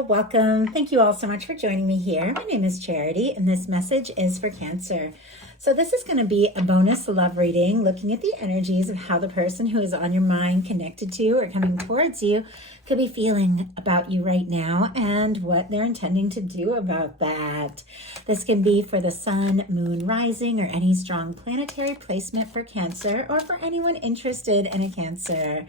Hello, welcome. Thank you all so much for joining me here. My name is Charity, and this message is for Cancer. So this is going to be a bonus love reading, looking at the energies of how the person who is on your mind, connected to, or coming towards you could be feeling about you right now and what they're intending to do about that. This can be for the sun, moon, rising, or any strong planetary placement for Cancer, or for anyone interested in a Cancer.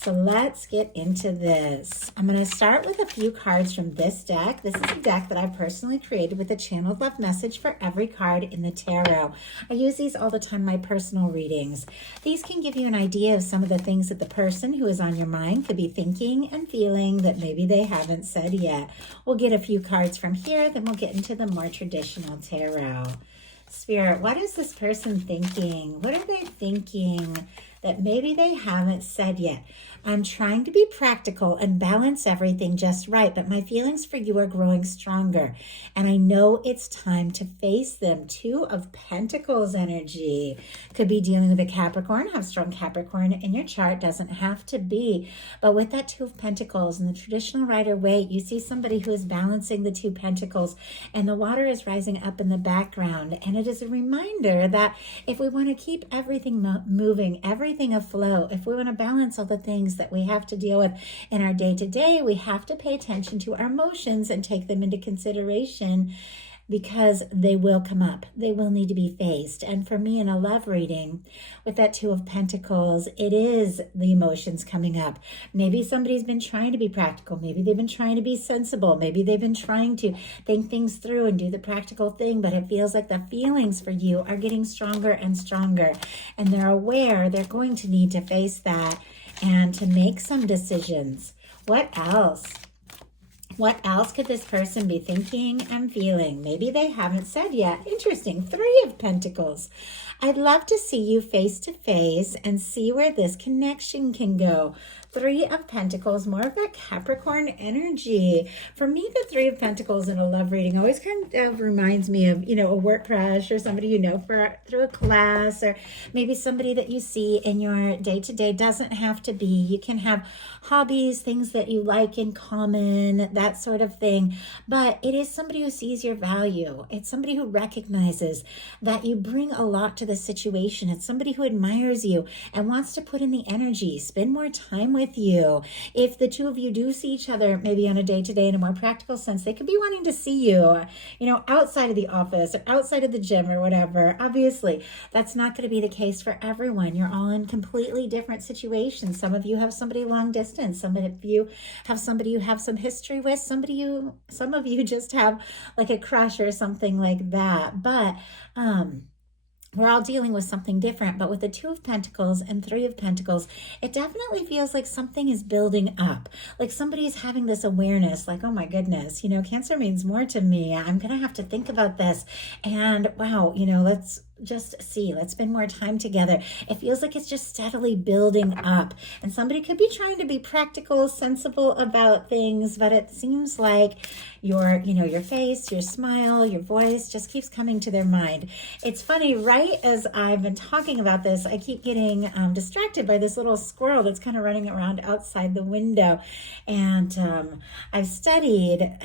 So let's get into this. I'm going to start with a few cards from this deck. This is a deck that I personally created with a channeled love message for every card in the tarot. I use these all the time in my personal readings. These can give you an idea of some of the things that the person who is on your mind could be thinking and feeling that maybe they haven't said yet. We'll get a few cards from here, then we'll get into the more traditional tarot. Spirit, what is this person thinking? What are they thinking that maybe they haven't said yet? I'm trying to be practical and balance everything just right, but my feelings for you are growing stronger. And I know it's time to face them. Two of Pentacles energy. Could be dealing with a Capricorn. Have strong Capricorn in your chart. Doesn't have to be. But with that Two of Pentacles, in the traditional Rider-Waite, you see somebody who is balancing the two Pentacles, and the water is rising up in the background. And it is a reminder that if we want to keep everything moving, everything afloat, if we want to balance all the things that we have to deal with in our day-to-day, we have to pay attention to our emotions and take them into consideration, because they will come up. They will need to be faced. And for me, in a love reading with that Two of Pentacles, it is the emotions coming up. Maybe somebody's been trying to be practical. Maybe they've been trying to be sensible. Maybe they've been trying to think things through and do the practical thing, but it feels like the feelings for you are getting stronger and stronger. And they're aware they're going to need to face that and to make some decisions. What else? What else could this person be thinking and feeling? Maybe they haven't said yet. Interesting. Three of Pentacles. I'd love to see you face to face and see where this connection can go. Three of Pentacles, more of that Capricorn energy. For me, the Three of Pentacles in a love reading always kind of reminds me of, a work crush, or somebody through a class, or maybe somebody that you see in your day-to-day. Doesn't have to be. You can have hobbies, things that you like in common, that sort of thing. But it is somebody who sees your value. It's somebody who recognizes that you bring a lot to the situation. It's somebody who admires you and wants to put in the energy, spend more time with you. If the two of you do see each other, maybe on a day-to-day in a more practical sense, they could be wanting to see you, outside of the office or outside of the gym or whatever. Obviously, that's not going to be the case for everyone. You're all in completely different situations. Some of you have somebody long distance. Some of you have somebody you have some history with. Some of you just have like a crush or something like that. But, we're all dealing with something different. But with the Two of Pentacles and Three of Pentacles, it definitely feels like something is building up. Like somebody's having this awareness, like, oh my goodness, Cancer means more to me. I'm going to have to think about this. And wow, let's just see. Let's spend more time together. It feels like it's just steadily building up. And somebody could be trying to be practical, sensible about things, but it seems like your face, your smile, your voice just keeps coming to their mind. It's funny, right as I've been talking about this, I keep getting distracted by this little squirrel that's kind of running around outside the window. And I've studied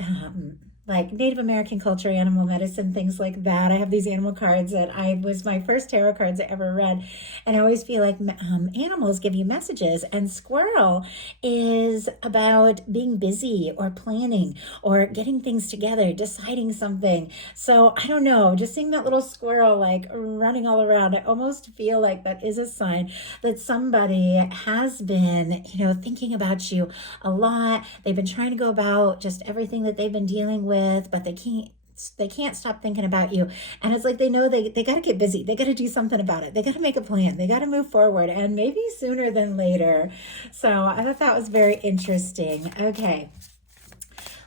like Native American culture, animal medicine, things like that. I have these animal cards that was my first tarot cards I ever read. And I always feel like animals give you messages. And squirrel is about being busy or planning or getting things together, deciding something. So I don't know, just seeing that little squirrel like running all around, I almost feel like that is a sign that somebody has been, thinking about you a lot. They've been trying to go about just everything that they've been dealing with, but they can't stop thinking about you. And it's like they know they got to get busy. They got to do something about it. They got to make a plan. They got to move forward, and maybe sooner than later. So I thought that was very interesting. Okay,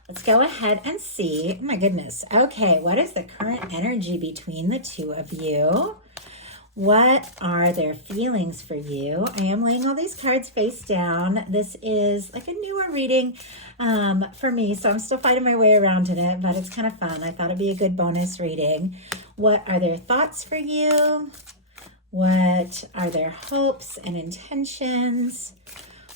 let's go ahead and see. Oh my goodness. Okay, what is the current energy between the two of you? What are their feelings for you? I am laying all these cards face down. This is like a newer reading for me, so I'm still finding my way around in it, but it's kind of fun. I thought it'd be a good bonus reading. What are their thoughts for you? What are their hopes and intentions?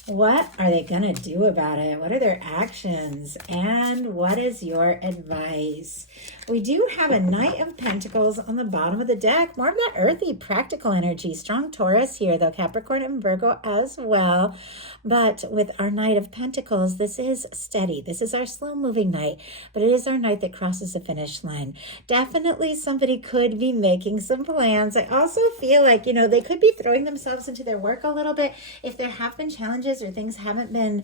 What are they going to do about it? What are their actions? And what is your advice? We do have a Knight of Pentacles on the bottom of the deck. More of that earthy, practical energy. Strong Taurus here, though. Capricorn and Virgo as well. But with our Knight of Pentacles, this is steady. This is our slow-moving knight, but it is our knight that crosses the finish line. Definitely somebody could be making some plans. I also feel like, they could be throwing themselves into their work a little bit. If there have been challenges or things haven't been,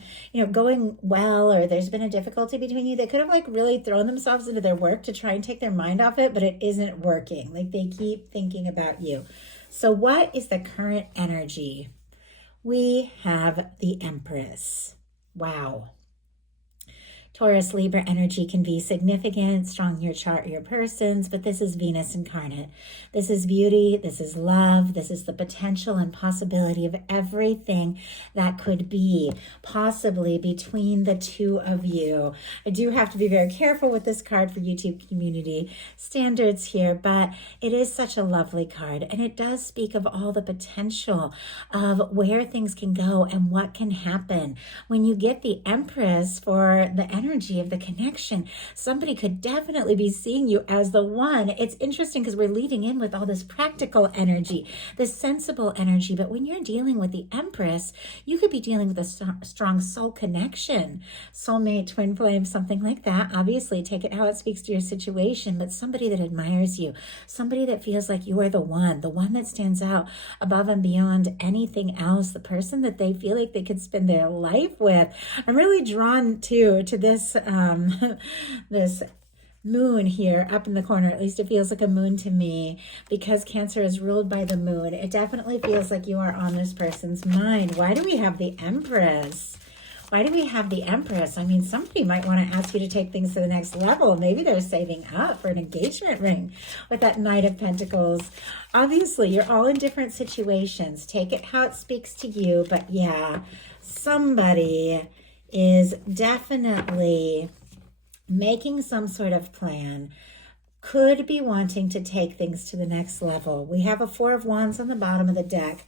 going well, or there's been a difficulty between you, they could have really thrown themselves into their work to try and take their mind off it, but it isn't working. They keep thinking about you. So what is the current energy? We have the Empress. Wow. Taurus, Libra energy can be significant, strong in your chart, your persons, but this is Venus incarnate. This is beauty, this is love, this is the potential and possibility of everything that could be possibly between the two of you. I do have to be very careful with this card for YouTube community standards here, but it is such a lovely card, and it does speak of all the potential of where things can go and what can happen. When you get the Empress for the energy of the connection, somebody could definitely be seeing you as the one. It's interesting because we're leading in with all this practical energy, this sensible energy, but when you're dealing with the Empress, you could be dealing with a strong soul connection, soulmate, twin flame, something like that. Obviously, take it how it speaks to your situation, but somebody that admires you, somebody that feels like you are the one that stands out above and beyond anything else, the person that they feel like they could spend their life with. I'm really drawn to this this moon here up in the corner. At least it feels like a moon to me, because Cancer is ruled by the moon. It definitely feels like you are on this person's mind. Why do we have the Empress? Why do we have the Empress? I mean, somebody might want to ask you to take things to the next level. Maybe they're saving up for an engagement ring with that Knight of Pentacles. Obviously, you're all in different situations. Take it how it speaks to you. But yeah, somebody is definitely making some sort of plan, could be wanting to take things to the next level. We have a Four of Wands on the bottom of the deck.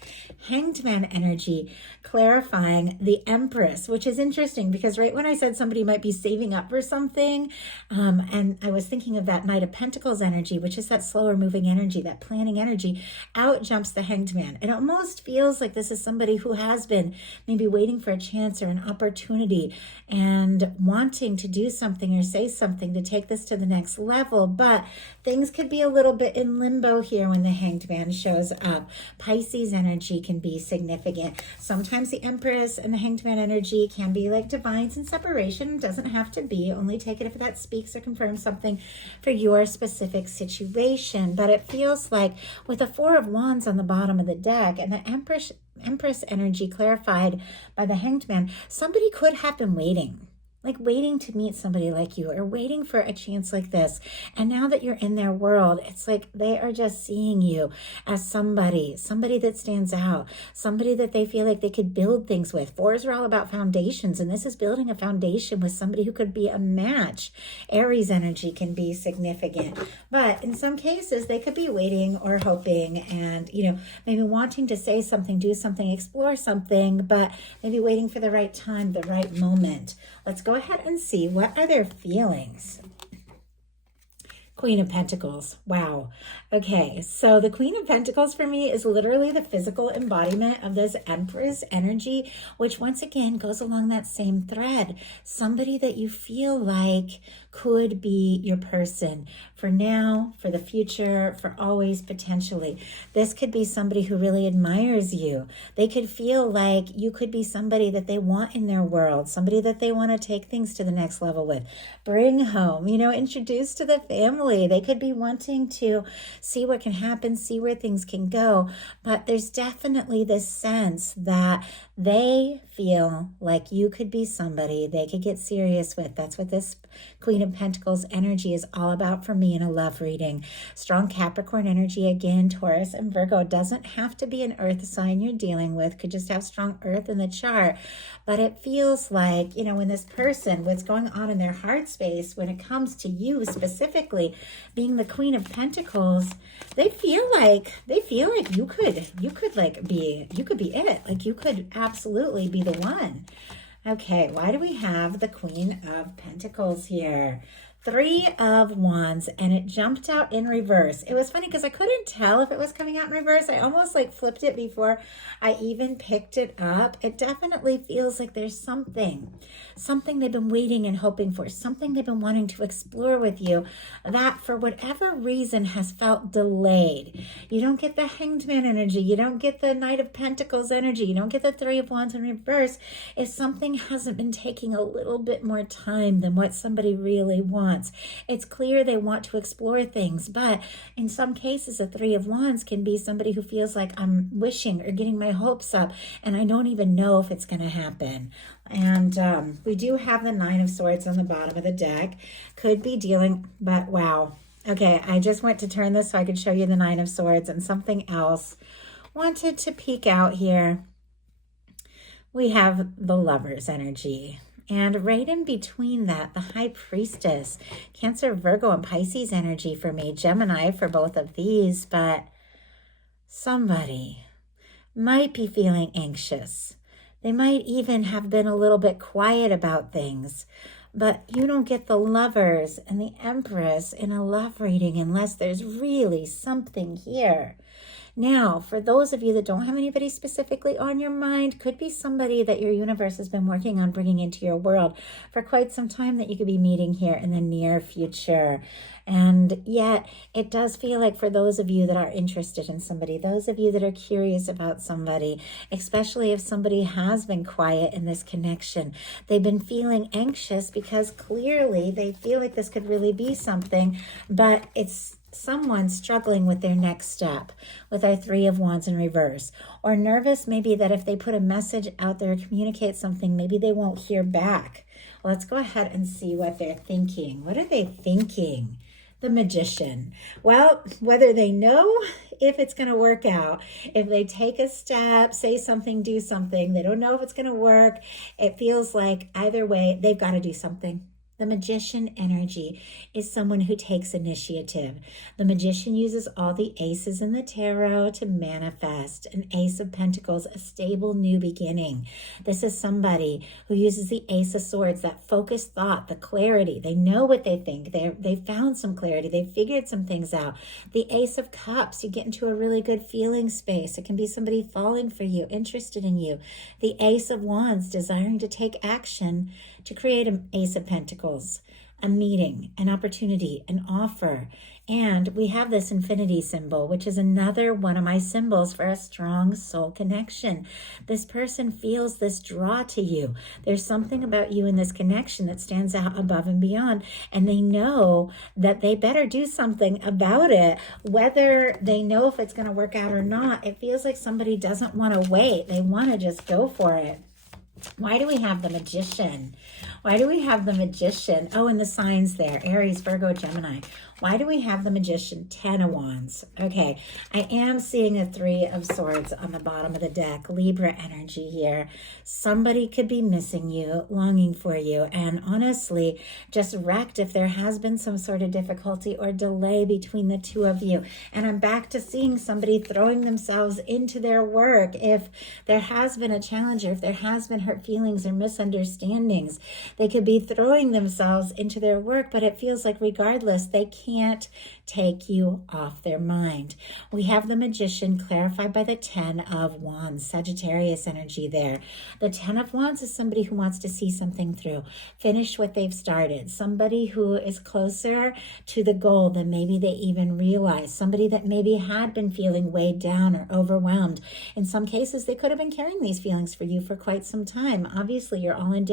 Hanged Man energy clarifying the Empress, which is interesting because right when I said somebody might be saving up for something, and I was thinking of that Knight of Pentacles energy, which is that slower moving energy, that planning energy, out jumps the Hanged Man. It almost feels like this is somebody who has been maybe waiting for a chance or an opportunity and wanting to do something or say something to take this to the next level, but things could be a little bit in limbo here when the Hanged Man shows up. Pisces energy can be significant. Sometimes the Empress and the Hanged Man energy can be like divines in separation. It doesn't have to be. Only take it if that speaks or confirms something for your specific situation. But it feels like with the Four of Wands on the bottom of the deck and the Empress energy clarified by the Hanged Man, somebody could have been waiting to meet somebody like you, or waiting for a chance like this. And now that you're in their world, it's like they are just seeing you as somebody that stands out, somebody that they feel like they could build things with. Fours are all about foundations, and this is building a foundation with somebody who could be a match. Aries energy can be significant, but in some cases they could be waiting or hoping and, maybe wanting to say something, do something, explore something, but maybe waiting for the right time, the right moment. Let's go ahead and see, what are their feelings? Queen of Pentacles. Wow. Okay, so the Queen of Pentacles for me is literally the physical embodiment of this Empress energy, which once again goes along that same thread. Somebody that you feel like could be your person for now, for the future, for always, potentially. This could be somebody who really admires you. They could feel like you could be somebody that they want in their world, somebody that they want to take things to the next level with, bring home, introduce to the family. They could be wanting to see what can happen, see where things can go. But there's definitely this sense that they feel like you could be somebody they could get serious with. That's what this Queen of Pentacles energy is all about for me in a love reading. Strong Capricorn energy again, Taurus and Virgo. Doesn't have to be an earth sign you're dealing with. Could just have strong earth in the chart. But it feels like, when this person, what's going on in their heart space when it comes to you specifically, being the Queen of Pentacles, they feel like you could like be it. Like you could absolutely be the one. Okay, why do we have the Queen of Pentacles here? 3 of Wands, and it jumped out in reverse. It was funny because I couldn't tell if it was coming out in reverse. I almost like flipped it before I even picked it up. It definitely feels like there's something they've been waiting and hoping for, something they've been wanting to explore with you that for whatever reason has felt delayed. You don't get the Hanged Man energy. You don't get the Knight of Pentacles energy. You don't get the 3 of Wands in reverse. If something hasn't been taking a little bit more time than what somebody really wants, it's clear they want to explore things, but in some cases, the 3 of Wands can be somebody who feels like I'm wishing or getting my hopes up, and I don't even know if it's going to happen. And we do have the 9 of Swords on the bottom of the deck. Could be dealing, but wow. Okay, I just went to turn this so I could show you the 9 of Swords, and something else wanted to peek out here. We have the Lover's energy. And right in between that, the High Priestess, Cancer, Virgo, and Pisces energy for me, Gemini for both of these, but somebody might be feeling anxious. They might even have been a little bit quiet about things, but you don't get the Lovers and the Empress in a love reading unless there's really something here. Now, for those of you that don't have anybody specifically on your mind, could be somebody that your universe has been working on bringing into your world for quite some time that you could be meeting here in the near future. And yet, it does feel like for those of you that are interested in somebody, those of you that are curious about somebody, especially if somebody has been quiet in this connection, they've been feeling anxious because clearly they feel like this could really be something, but it's someone struggling with their next step with our 3 of Wands in reverse, or nervous maybe that if they put a message out there, communicate something, maybe they won't hear back. Well, let's go ahead and see what they're thinking. What are they thinking? The Magician. Well, whether they know if it's going to work out, if they take a step, say something, do something, they don't know if it's going to work. It feels like either way, they've got to do something. The Magician energy is someone who takes initiative. The Magician uses all the aces in the tarot to manifest. An Ace of Pentacles, a stable new beginning. This is somebody who uses the Ace of Swords, that focused thought, the clarity. They know what they think. They found some clarity. They figured some things out. The Ace of Cups, you get into a really good feeling space. It can be somebody falling for you, interested in you. The Ace of Wands, desiring to take action to create an Ace of Pentacles, a meeting, an opportunity, an offer. And we have this infinity symbol, which is another one of my symbols for a strong soul connection. This person feels this draw to you. There's something about you in this connection that stands out above and beyond, and they know that they better do something about it. Whether they know if it's going to work out or not, it feels like somebody doesn't want to wait. They want to just go for it. Why do we have the Magician? Why do we have the Magician? Oh, and the signs there, Aries, Virgo, Gemini. Why do we have the Magician? 10 of Wands. Okay, I am seeing a 3 of Swords on the bottom of the deck. Libra energy here. Somebody could be missing you, longing for you, and honestly, just wrecked if there has been some sort of difficulty or delay between the two of you. And I'm back to seeing somebody throwing themselves into their work. If there has been a challenge, or if there has been hurt feelings or misunderstandings, they could be throwing themselves into their work, but it feels like regardless, they can't take you off their mind. We have the Magician clarified by the 10 of Wands, Sagittarius energy there. The 10 of Wands is somebody who wants to see something through, finish what they've started, somebody who is closer to the goal than maybe they even realize, somebody that maybe had been feeling weighed down or overwhelmed. In some cases, they could have been carrying these feelings for you for quite some time. Obviously, you're all in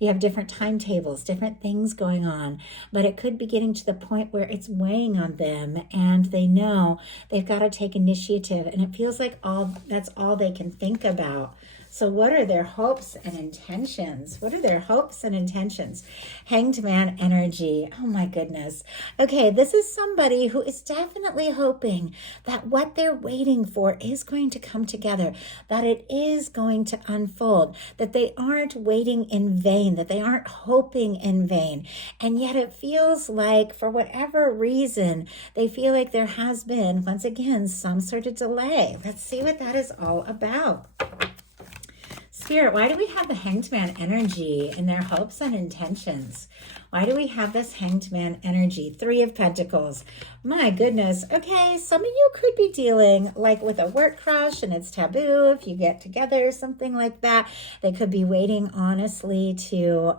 you have different timetables, different things going on, but it could be getting to the point where it's weighing on them and they know they've got to take initiative, and it feels like that's all they can think about. So what are their hopes and intentions? What are their hopes and intentions? Hanged Man energy. Oh my goodness. Okay, this is somebody who is definitely hoping that what they're waiting for is going to come together, that it is going to unfold, that they aren't waiting in vain, that they aren't hoping in vain. And yet it feels like, for whatever reason, they feel like there has been, once again, some sort of delay. Let's see what that is all about. Spirit, why do we have the Hanged Man energy in their hopes and intentions? Why do we have this Hanged Man energy? 3 of Pentacles. My goodness. Okay, some of you could be dealing like with a work crush and it's taboo if you get together, something like that. They could be waiting honestly to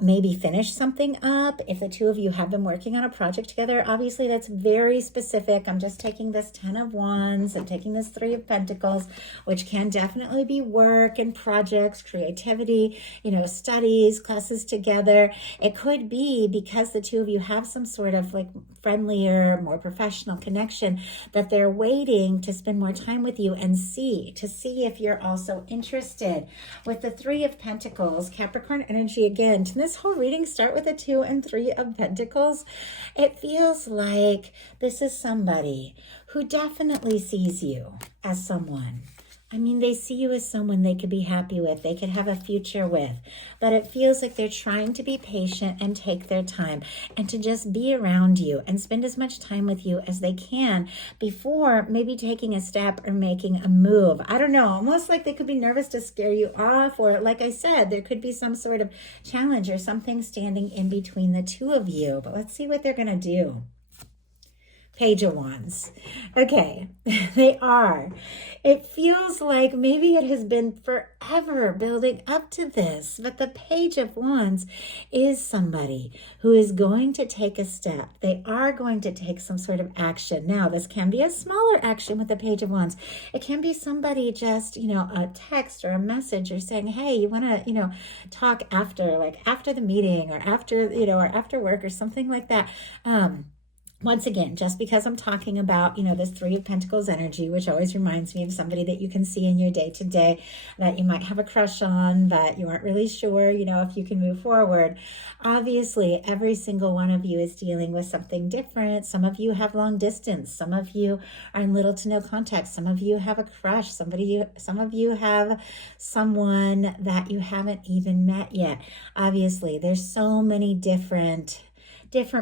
maybe finish something up. If the 2 of you have been working on a project together, obviously that's very specific. I'm just taking this 10 of Wands and taking this 3 of Pentacles, which can definitely be work and projects, creativity, studies, classes together. It could be because the 2 of you have some sort of like friendlier, more professional connection, that they're waiting to spend more time with you and see if you're also interested. With the 3 of Pentacles, Capricorn energy again. Can this whole reading start with a 2 and 3 of Pentacles? It feels like this is somebody who definitely sees you as someone. I mean, they see you as someone they could be happy with, they could have a future with, but it feels like they're trying to be patient and take their time and to just be around you and spend as much time with you as they can before maybe taking a step or making a move. I don't know, almost like they could be nervous to scare you off, or like I said, there could be some sort of challenge or something standing in between the 2 of you, but let's see what they're going to do. Page of Wands. Okay, they are. It feels like maybe it has been forever building up to this, but the Page of Wands is somebody who is going to take a step. They are going to take some sort of action. Now, this can be a smaller action with the Page of Wands. It can be somebody just, a text or a message or saying, hey, you want to, talk after the meeting or after, or after work or something like that. Once again, just because I'm talking about, this 3 of Pentacles energy, which always reminds me of somebody that you can see in your day-to-day that you might have a crush on, but you aren't really sure, if you can move forward. Obviously, every single one of you is dealing with something different. Some of you have long distance. Some of you are in little to no contact. Some of you have a crush. Some of you have someone that you haven't even met yet. Obviously, there's so many different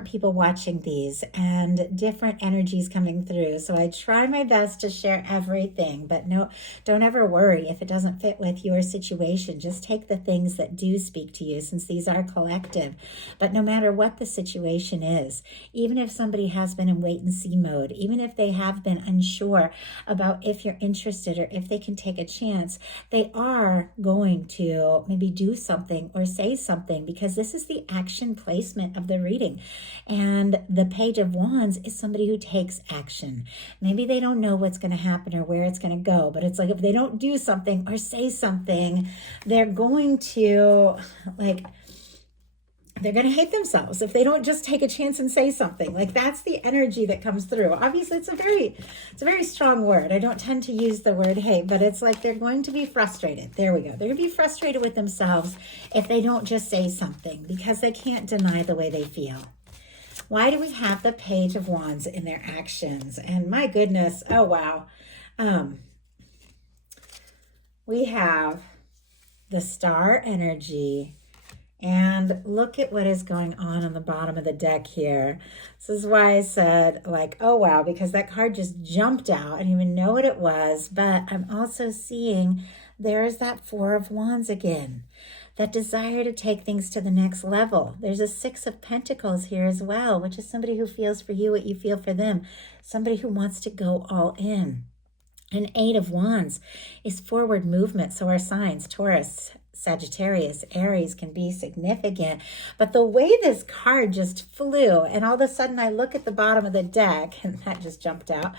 people watching these and different energies coming through. So I try my best to share everything, but no, don't ever worry if it doesn't fit with your situation. Just take the things that do speak to you, since these are collective. But no matter what the situation is, even if somebody has been in wait and see mode, even if they have been unsure about if you're interested or if they can take a chance, they are going to maybe do something or say something, because this is the action placement of the reading. And the Page of Wands is somebody who takes action. Maybe they don't know what's going to happen or where it's going to go, but it's like if they don't do something or say something, they're going to hate themselves if they don't just take a chance and say something. Like, that's the energy that comes through. Obviously, it's a very strong word. I don't tend to use the word hate, but it's like they're going to be frustrated. There we go. They're going to be frustrated with themselves if they don't just say something, because they can't deny the way they feel. Why do we have the Page of Wands in their actions? And my goodness, oh wow. We have the Star energy. And look at what is going on the bottom of the deck here. This is why I said, oh, wow, because that card just jumped out. I didn't even know what it was. But I'm also seeing there's that 4 of Wands again. That desire to take things to the next level. There's a 6 of Pentacles here as well, which is somebody who feels for you what you feel for them. Somebody who wants to go all in. An 8 of Wands is forward movement. So our signs, Taurus, Sagittarius, Aries can be significant. But the way this card just flew, and all of a sudden I look at the bottom of the deck, and that just jumped out.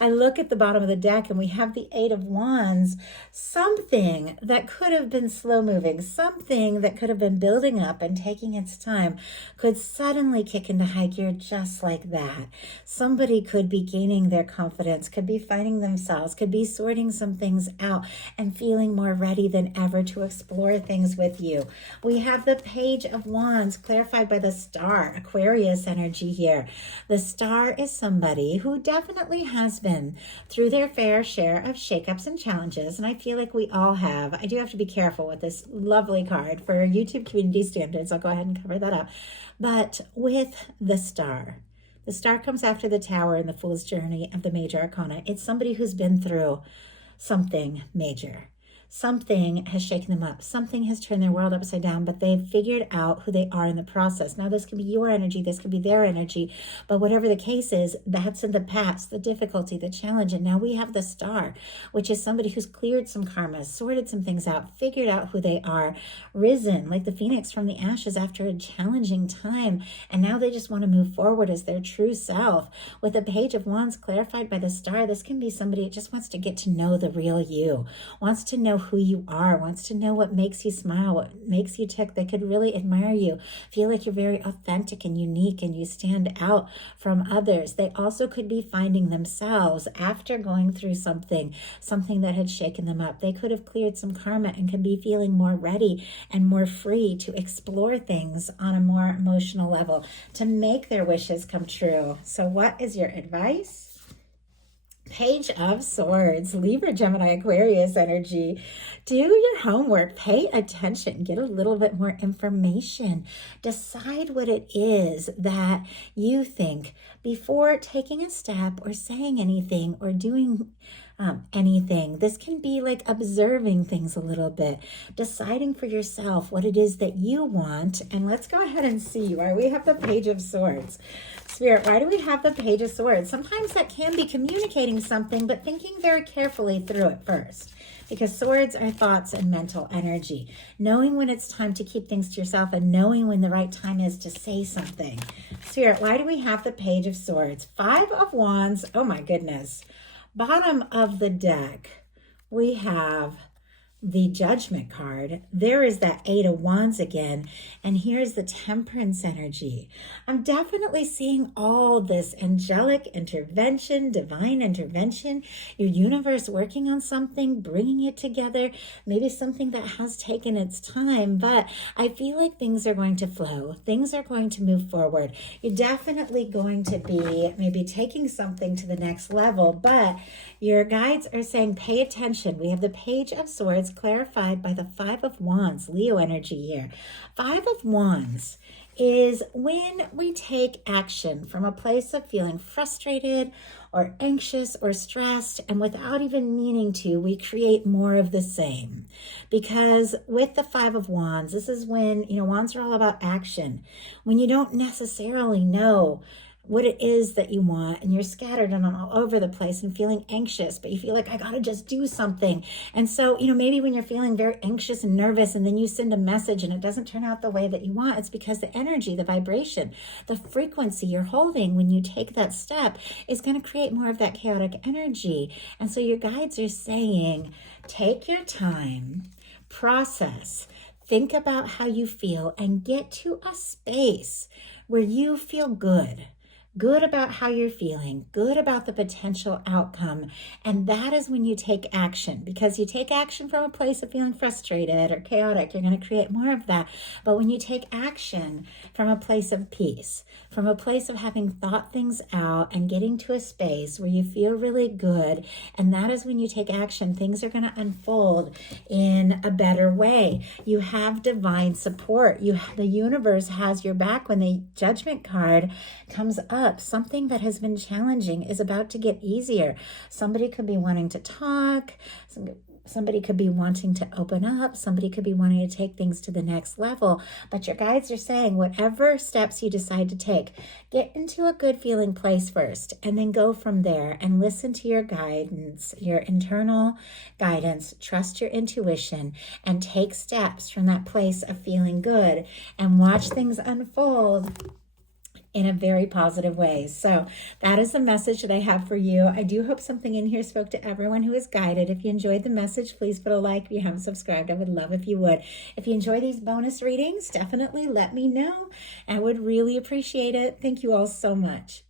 I look at the bottom of the deck and we have the Eight of Wands, something that could have been slow moving, something that could have been building up and taking its time could suddenly kick into high gear just like that. Somebody could be gaining their confidence, could be finding themselves, could be sorting some things out and feeling more ready than ever to explore things with you. We have the Page of Wands clarified by the Star, Aquarius energy here. The Star is somebody who definitely has been through their fair share of shakeups and challenges, and I feel like we all have. I do have to be careful with this lovely card for YouTube community standards. I'll go ahead and cover that up. But with the Star comes after the Tower in the Fool's Journey of the Major Arcana. It's somebody who's been through something major. Something has shaken them up. Something has turned their world upside down, but they've figured out who they are in the process. Now, this can be your energy, this could be their energy, but whatever the case is, that's in the past, the difficulty, the challenge. And now we have the Star, which is somebody who's cleared some karma, sorted some things out, figured out who they are, risen like the phoenix from the ashes after a challenging time. And now they just want to move forward as their true self. With the Page of Wands clarified by the Star, this can be somebody that just wants to get to know the real you, wants to know who you are, wants to know what makes you smile, what makes you tick. They could really admire you, feel like you're very authentic and unique and you stand out from others. They also could be finding themselves after going through something that had shaken them up. They could have cleared some karma and could be feeling more ready and more free to explore things on a more emotional level, to make their wishes come true. So what is your advice? Page of Swords, Libra, Gemini, Aquarius energy. Do your homework, pay attention, get a little bit more information. Decide what it is that you think before taking a step or saying anything or doing anything. This can be like observing things a little bit, deciding for yourself what it is that you want. And let's go ahead and see why we have the Page of Swords. Spirit, why do we have the Page of Swords? Sometimes that can be communicating something, but thinking very carefully through it first. Because swords are thoughts and mental energy. Knowing when it's time to keep things to yourself and knowing when the right time is to say something. Spirit, why do we have the Page of Swords? Five of Wands. Oh my goodness. Bottom of the deck, we have the Judgment card. There is that Eight of Wands again, and here's the Temperance energy. I'm definitely seeing all this angelic intervention, divine intervention, your universe working on something, bringing it together, maybe something that has taken its time, but I feel like things are going to flow. Things are going to move forward. You're definitely going to be maybe taking something to the next level, but your guides are saying pay attention. We have the Page of Swords clarified by the Five of Wands, Leo energy here. Five of Wands is when we take action from a place of feeling frustrated or anxious or stressed, and without even meaning to, we create more of the same. Because with the Five of Wands, this is when, wands are all about action. When you don't necessarily know what it is that you want, and you're scattered and all over the place and feeling anxious, but you feel like I gotta just do something. And so, maybe when you're feeling very anxious and nervous and then you send a message and it doesn't turn out the way that you want, it's because the energy, the vibration, the frequency you're holding when you take that step is going to create more of that chaotic energy. And so your guides are saying, take your time, process, think about how you feel, and get to a space where you feel good about how you're feeling, good about the potential outcome. And that is when you take action, because you take action from a place of feeling frustrated or chaotic, you're going to create more of that. But when you take action from a place of peace, from a place of having thought things out and getting to a space where you feel really good, and that is when you take action, things are going to unfold in a better way. You have divine support. The universe has your back. When the Judgment card comes up, something that has been challenging is about to get easier. Somebody could be wanting to talk, Somebody could be wanting to open up. Somebody could be wanting to take things to the next level. But your guides are saying whatever steps you decide to take, get into a good feeling place first and then go from there and listen to your guidance, your internal guidance. Trust your intuition and take steps from that place of feeling good and watch things unfold in a very positive way. So that is the message that I have for you. I do hope something in here spoke to everyone who is guided. If you enjoyed the message, please put a like. If you haven't subscribed, I would love if you would. If you enjoy these bonus readings, definitely let me know. I would really appreciate it. Thank you all so much.